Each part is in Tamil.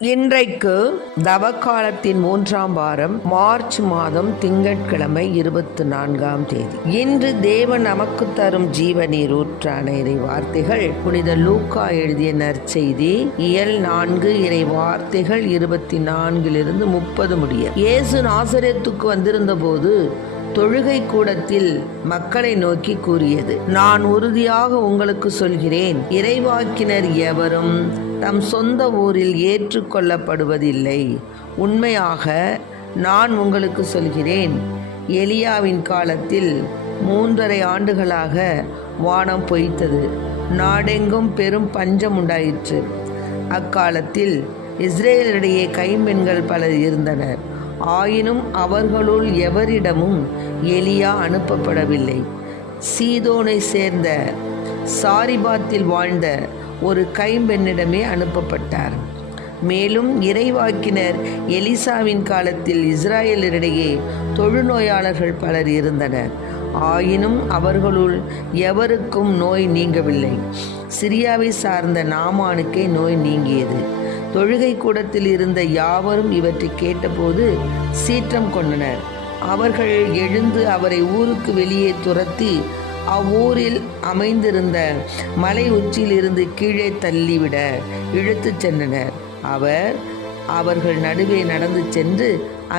இன்றைக்கு தவக்காலத்தின் 3ஆம் வாரம், மார்ச் மாதம், திங்கட்கிழமை, 24ஆம் தேதி. இன்று தேவன் நமக்கு தரும் ஜீவநீர் ஊற்றான இறை வார்த்தைகள் புனித லூக்கா எழுதிய நற்செய்தி இயல் 4 இறை வார்த்தைகள் 24 30 முடிய. இயேசு நாசரேத்துக்கு வந்திருந்த போது தொழுகை கூடத்தில் மக்களை நோக்கி கூறியது, நான் உறுதியாக உங்களுக்கு சொல்கிறேன், இறைவாக்கினர் எவரும் தம் சொந்த ஊரில் ஏற்றுக்கொள்ளப்படுவதில்லை. உண்மையாக நான் உங்களுக்கு சொல்கிறேன், எலியாவின் காலத்தில் 3½ ஆண்டுகளாக வானம் பொய்த்தது, நாடெங்கும் பெரும் பஞ்சம் உண்டாயிற்று. அக்காலத்தில் இஸ்ரேலிடையே கைம்பெண்கள் பலர் இருந்தனர். ஆயினும் அவர்களுள் எவரிடமும் எலியா அனுப்பப்படவில்லை. சீதோனை சேர்ந்த சாரிபாத்தில் வாழ்ந்த ஒரு கைம்பெண்ணிடமே அனுப்பப்பட்டார். மேலும் இறைவாக்கினர் எலிசாவின் காலத்தில் இஸ்ராயலரிடையே தொழுநோயாளர்கள் பலர் இருந்தனர். ஆயினும் அவர்களுள் எவருக்கும் நோய் நீங்கவில்லை. சிரியாவை சார்ந்த நாமானுக்கே நோய் நீங்கியது. தொழுகை கூடத்தில் இருந்த யாவரும் இவற்றை கேட்டபோது சீற்றம் கொண்டனர். அவர்கள் எழுந்து அவரை ஊருக்கு வெளியே துரத்தி அவ்வூரில் அமைந்திருந்த மலை உச்சியில் இருந்து கீழே தள்ளிவிட இழுத்துச் சென்றனர். அவர்கள் நடுவே நடந்து சென்று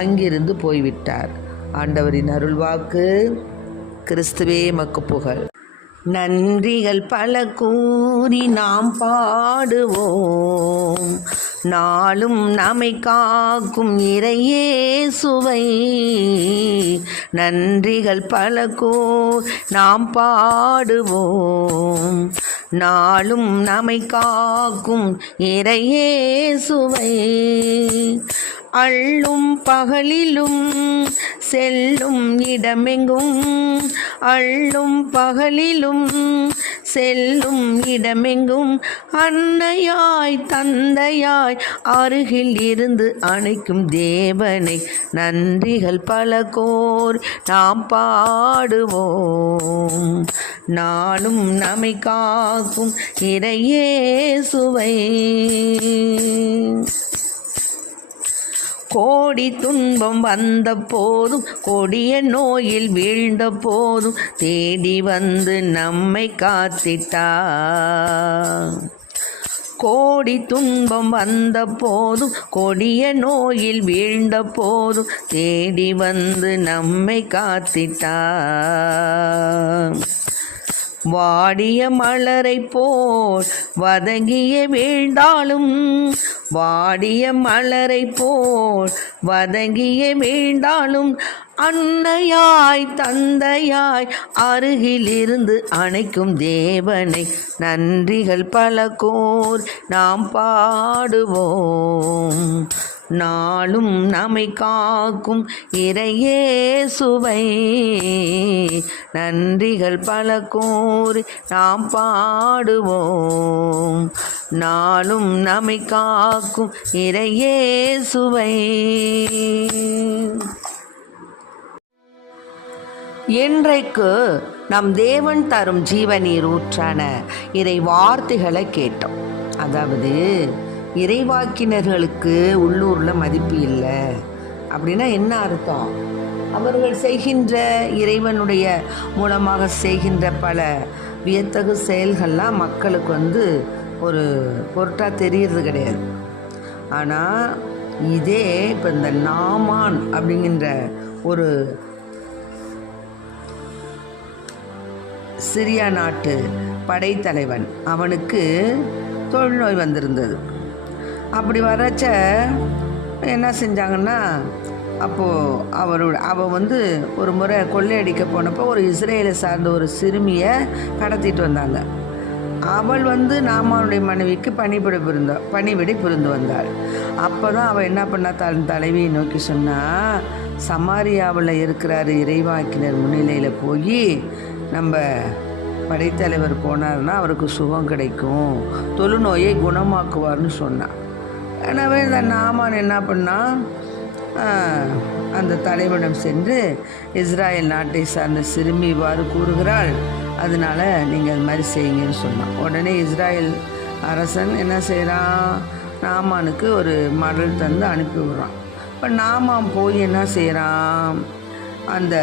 அங்கிருந்து போய்விட்டார். ஆண்டவரின் அருள்வாக்கு. கிறிஸ்துவே மக்கு புகழ். நன்றிகள் பல கூறி நாம் பாடுவோம், நாளும் நம்மை காக்கும் இறையேசுவை. நன்றிகள் பல கூறி நாம் பாடுவோம், நாளும் நம்மை காக்கும் இறையேசுவை. அள்ளும் பகலிலும் செல்லும் இடமெங்கும், அள்ளும் பகலிலும் செல்லும் இடமெங்கும், அன்னையாய் தந்தையாய் அருகில் இருந்து அணைக்கும் தேவனை நன்றிகள் பல கோர் நாம் பாடுவோம், நாளும் நம்மை காக்கும் இறையேசுவை. கோடி துன்பம் வந்த போதும், கொடிய நோயில் வீழ்ந்த போதும் தேடி வந்து நம்மை காத்திட்டார். கோடி துன்பம் வந்த போதும், கொடிய நோயில் வீழ்ந்த போதும் தேடி வந்து நம்மை காத்திட்டார். வாடிய மலரை போல் வதங்கிய வீழ்ந்தாலும், வாடிய மலரை போல் வதங்கிய வீழ்ந்தாலும், அன்னையாய் தந்தையாய் அருகிலிருந்து அணைக்கும் தேவனை நன்றிகள் பல கோர் நாம் பாடுவோம், நாளும் நம்மை காக்கும் இறையேசுவை. நன்றிகள் பல கோரி நாம் பாடுவோம், நாளும் நம்மை காக்கும் இறையேசுவை. இன்றைக்கு நம் தேவன் தரும் ஜீவநீர் ஊற்றான இறை வார்த்தைகளை கேட்டோம். அதாவது, இறைவாக்கினர்களுக்கு உள்ளூரில் மதிப்பு இல்லை அப்படின்னா என்ன அர்த்தம்? அவர்கள் செய்கின்ற, இறைவனுடைய மூலமாக செய்கின்ற பல வியத்தகு செயல்கள்லாம் மக்களுக்கு ஒரு பொருட்டாக தெரியறது கிடையாது. ஆனால் இதே இப்போ இந்த நாமான் அப்படிங்கிற ஒரு சிரியா நாட்டு படைத்தலைவன், அவனுக்கு தொழுநோய் வந்திருந்தது. அப்படி வரச்ச என்ன செஞ்சாங்கன்னா, அப்போது அவள் ஒரு முறை கொள்ளையடிக்க போனப்போ ஒரு இஸ்ரேலை சார்ந்த ஒரு சிறுமியை கடத்திட்டு வந்தாங்க. அவள் நாமானுடைய மனைவிக்கு பணிவிடை புரிந்து வந்தாள். அப்போ தான் அவள் என்ன பண்ணா, தலைவியை நோக்கி சொன்னா, சமாரியாவில் இருக்கிறாரு இறைவாக்கினர் முன்னிலையில் போய் நம்ம படைத்தலைவர் போனார்னா அவருக்கு சுகம் கிடைக்கும், தொழுநோயை குணமாக்குவார்னு சொன்னான். எனவே இந்த நாமான் என்ன பண்ணால், அந்த தலைவனிடம் சென்று, இஸ்ராயல் நாட்டை சார்ந்த சிறுமி இவ்வாறு கூறுகிறாள், அதனால் நீங்கள் அது மாதிரி செய்யுங்கன்னு சொன்னான். உடனே இஸ்ராயல் அரசன் என்ன செய்கிறான், நாமானுக்கு ஒரு மடல் தந்து அனுப்பி விடுறான். இப்போ நாமான் போய் என்ன செய்கிறான், அந்த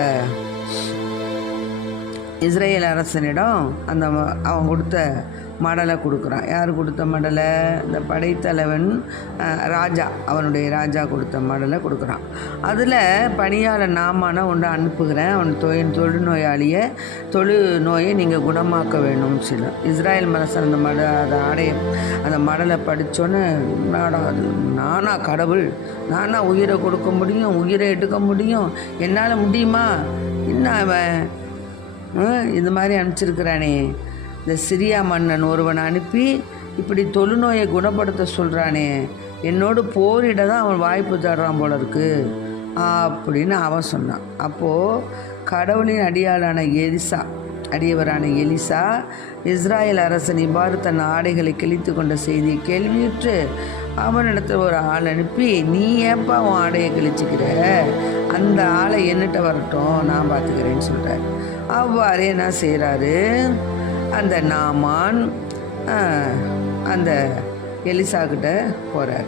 இஸ்ரேல் அரசனிடம் அந்த அவன் கொடுத்த மடலை கொடுக்குறான். யார் கொடுத்த மடலை? இந்த படைத்தலைவன் ராஜா, அவனுடைய ராஜா கொடுத்த மடலை கொடுக்குறான். அதில் பணியாளர் நாமான ஒன்று அனுப்புகிறேன், அவன் தொழுநோயாளியை தொழுநோயை நீங்கள் குணமாக்க வேணும்னு சொல்லி இஸ்ராயல் மனசன் அந்த ஆடையம் அந்த மடலை படித்தோன்னே, நானா கடவுள், நானா உயிரை கொடுக்க முடியும், உயிரை எடுக்க முடியும், என்னால் முடியுமா, என்ன அவன் இது மாதிரி அனுப்பிச்சிருக்கிறானே, இந்த சிரியா மன்னன் ஒருவனை அனுப்பி இப்படி தொழுநோயை குணப்படுத்த சொல்கிறானே, என்னோடு போரிட தான் அவன் வாய்ப்பு தர்றான் போல இருக்கு அப்படின்னு அவன் சொன்னான். அப்போது கடவுளின் அடியவரான எலிசா இஸ்ராயல் அரசன் இவ்வாறு தன் ஆடைகளை கிழித்து கொண்ட செய்தியை கேள்வியுற்று அவனிடத்தில் ஒரு ஆள் அனுப்பி, நீ ஏப்பா உன் ஆடையை கிழிச்சிக்கிற, அந்த ஆளை என்னட்ட வரட்டும், நான் பார்த்துக்கிறேன்னு சொல்கிறார். அவ்வாறே என்ன செய்கிறாரு, அந்த நாமான் அந்த எலிசா கிட்ட போகிறார்.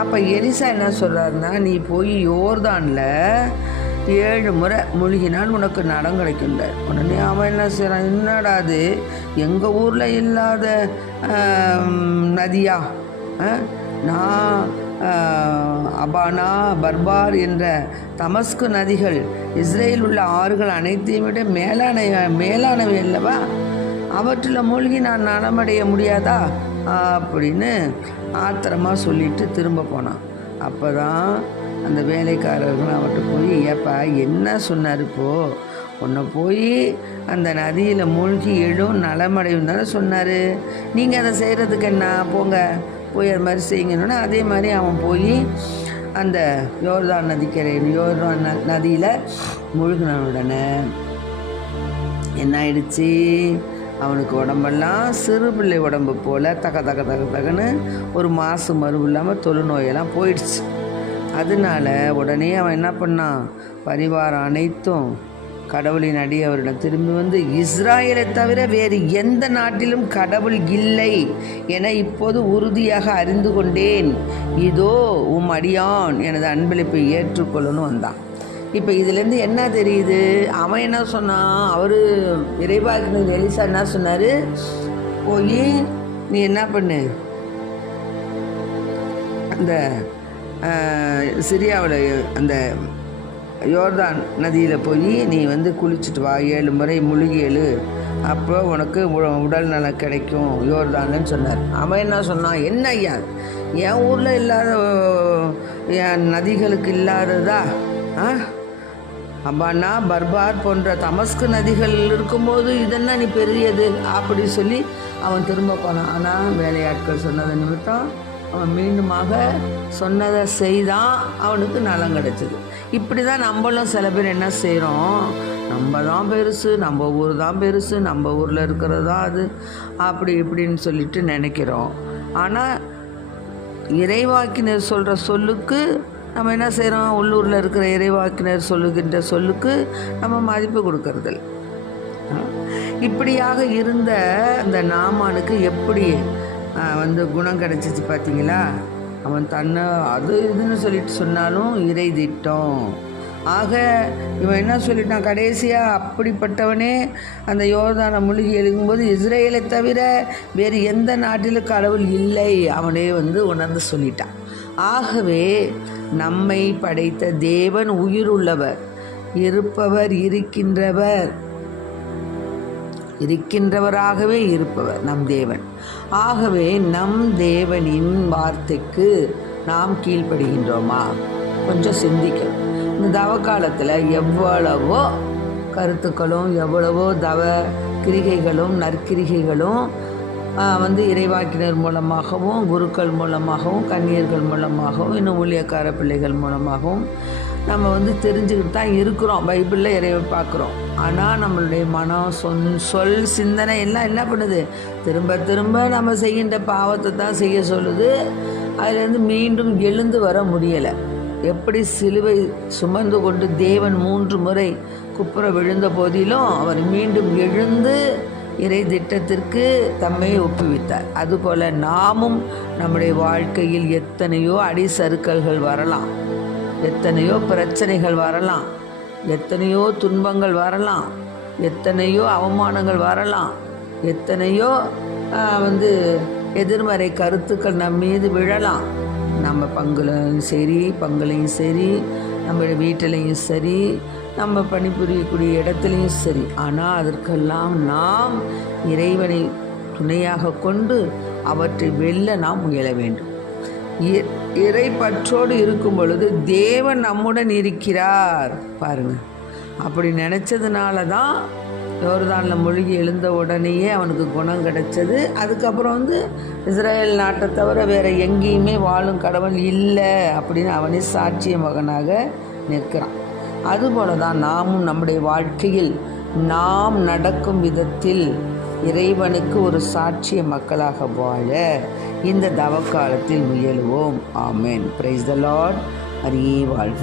அப்போ எலிசா என்ன சொல்கிறாருன்னா, நீ போய் யோர்தானில் 7 முறை முழுகினால் உனக்கு நடம் கிடைக்கும்ல. உடனே அவன் என்ன செய்கிறான், என்னடா அது எங்கள் ஊரில் இல்லாத நதியா, நான் அபானா பர்பார் என்ற தமஸ்கு நதிகள் இஸ்ரேல் உள்ள ஆறுகள் அனைத்தையும் விட மேலானவை அல்லவா, அவற்றில் மூழ்கி நான் நலமடைய முடியாதா அப்படின்னு ஆத்திரமாக சொல்லிட்டு திரும்ப போனான். அப்போ தான் அந்த வேலைக்காரர்கள் அவர்கிட்ட போய், ஏப்பா என்ன சொன்னார், இப்போது உன்னை போய் அந்த நதியில் மூழ்கி எழும் நலமடையும் தானே சொன்னார், நீங்கள் அதை செய்கிறதுக்கு என்ன, போங்க போய் அது மாதிரி செய்யுங்கன்னா, அதே மாதிரி அவன் போய் அந்த யோர்தான் நதியில் மூழ்கின உடனே என்ன ஆயிடுச்சு, அவனுக்கு உடம்பெல்லாம் சிறு பிள்ளை உடம்பு போல் தகன்னு ஒரு மாசு மருவு இல்லாமல் தொழுநோயெல்லாம் போயிடுச்சு. அதனால உடனே அவன் என்ன பண்ணான், பரிவாரம் அனைத்தும் கடவுளின் அடியவரிடம் திரும்பி வந்து, இஸ்ராயலை தவிர வேறு எந்த நாட்டிலும் கடவுள் இல்லை என இப்போது உறுதியாக அறிந்து கொண்டேன், இதோ உம் அடியான் எனது அன்பளிப்பை ஏற்றுக்கொள்ளணும் வந்தான். இப்போ இதுலேருந்து என்ன தெரியுது, அவன் என்ன சொன்னான், அவர் இறைவாக்கினர் எலிசா என்ன சொன்னார், போய் நீ என்ன பண்ணு, அந்த சிரியாவில் அந்த யோர்தான் நதியில் போய் நீ வந்து குளிச்சுட்டு வா, 7 முறை முழுகி எழு, அப்போ உனக்கு உடல் நலம் கிடைக்கும் யோர்தான்னு சொன்னார். அவன் என்ன சொன்னான், என்ன ஐயா என் ஊரில் இல்லாத என் நதிகளுக்கு இல்லாததா, அப்பானா பர்பார் போன்ற தமஸ்கு நதிகள் இருக்கும்போது இதென்ன நீ பெரியது அப்படி சொல்லி அவன் திரும்ப போனான். ஆனால் வேலையாட்கள் சொன்னதை நிமித்தம் அவன் மீண்டுமாக சொன்னதை செய்தான், அவனுக்கு நலம் கிடைச்சிது. இப்படி தான் நம்மளும் சில பேர் என்ன செய்கிறோம், நம்ம தான் பெருசு, நம்ம ஊர் தான் பெருசு, நம்ம ஊரில் இருக்கிறது தான் அது அப்படி இப்படின்னு சொல்லிட்டு நினைக்கிறோம். ஆனால் இறைவாக்கினர் சொல்கிற சொல்லுக்கு நம்ம என்ன செய்கிறோம், உள்ளூரில் இருக்கிற இறைவாக்கினர் சொல்லுகின்ற சொல்லுக்கு நம்ம மதிப்பு கொடுக்கறதில்ல. இப்படியாக இருந்த அந்த நாமானுக்கு எப்படி வந்து குணம் கிடச்சிச்சு பார்த்தீங்களா. அவன் தன்னை அது இதுன்னு சொல்லிட்டு சொன்னாலும் இறை திட்டம். ஆக இவன் என்ன சொல்லிட்டான், கடைசியாக அப்படிப்பட்டவனே அந்த யோர்தானை முழுகி எழுகும்போது இஸ்ரேலை தவிர வேறு எந்த நாட்டிலும் கடவுள் இல்லை அவனே வந்து உணர்ந்து சொல்லிட்டான். ஆகவே நம்மை படைத்த தேவன் உயிருள்ளவர், இருப்பவர், இருக்கின்றவராகவே இருப்பவர் நம் தேவன். ஆகவே நம் தேவனின் வார்த்தைக்கு நாம் கீழ்ப்படுகின்றோமா, கொஞ்சம் சிந்திக்கணும். இந்த தவ காலத்தில் எவ்வளவோ கருத்துக்களும் எவ்வளவோ தவ கிரிகைகளும் நற்கிரிகைகளும் வந்து இறைவாக்கினர் மூலமாகவும் குருக்கள் மூலமாகவும் கன்னியர்கள் மூலமாகவும் இன்னும் ஊழியக்கார பிள்ளைகள் மூலமாகவும் நம்ம வந்து தெரிஞ்சுக்கிட்டு தான் இருக்கிறோம். பைபிளில் இறைவை பார்க்குறோம். ஆனால் நம்மளுடைய மனம் சொல் சிந்தனை எல்லாம் என்ன பண்ணுது, திரும்ப திரும்ப நம்ம செய்கின்ற பாவத்தை தான் செய்ய சொல்லுது. அதுலேருந்து மீண்டும் எழுந்து வர முடியலை. எப்படி சிலுவை சுமந்து கொண்டு தேவன் 3 முறை குப்புற விழுந்த போதிலும் அவர் மீண்டும் எழுந்து இறை திட்டத்திற்கு தம்மை ஒப்புவித்தார். அதுபோல் நாமும் நம்முடைய வாழ்க்கையில் எத்தனையோ அடிசறுக்கல்கள் வரலாம், எத்தனையோ பிரச்சனைகள் வரலாம், எத்தனையோ துன்பங்கள் வரலாம், எத்தனையோ அவமானங்கள் வரலாம், எத்தனையோ எதிர்மறை கருத்துக்கள் நம் மீது விழலாம். நம்ம பங்குலையும் சரி, நம்ம வீட்டிலையும் சரி, நம்ம பணிபுரியக்கூடிய இடத்துலையும் சரி. ஆனால் அதற்கெல்லாம் நாம் இறைவனை துணையாக கொண்டு அவற்றை வெல்ல நாம் முயல வேண்டும். இறை பற்றோடு இருக்கும் பொழுது தேவன் நம்முடன் இருக்கிறார். பாருங்க, அப்படி நினச்சதுனால தான் யோர்தானில் மூழ்கி எழுந்த உடனேயே அவனுக்கு குணம் கிடைச்சது. அதுக்கப்புறம் இஸ்ரேல் நாட்டை தவிர வேறு எங்கேயுமே வாழும் கடவுள் இல்லை அப்படின்னு அவனே சாட்சிய மகனாக நிற்கிறான். அதுபோல தான் நாமும் நம்முடைய வாழ்க்கையில் நாம் நடக்கும் விதத்தில் இறைவனுக்கு ஒரு சாட்சிய மக்களாக வாழ இந்த தவக்காலத்தில் முயலுவோம். ஆமென். Praise the Lord. அறியே வாழ்க.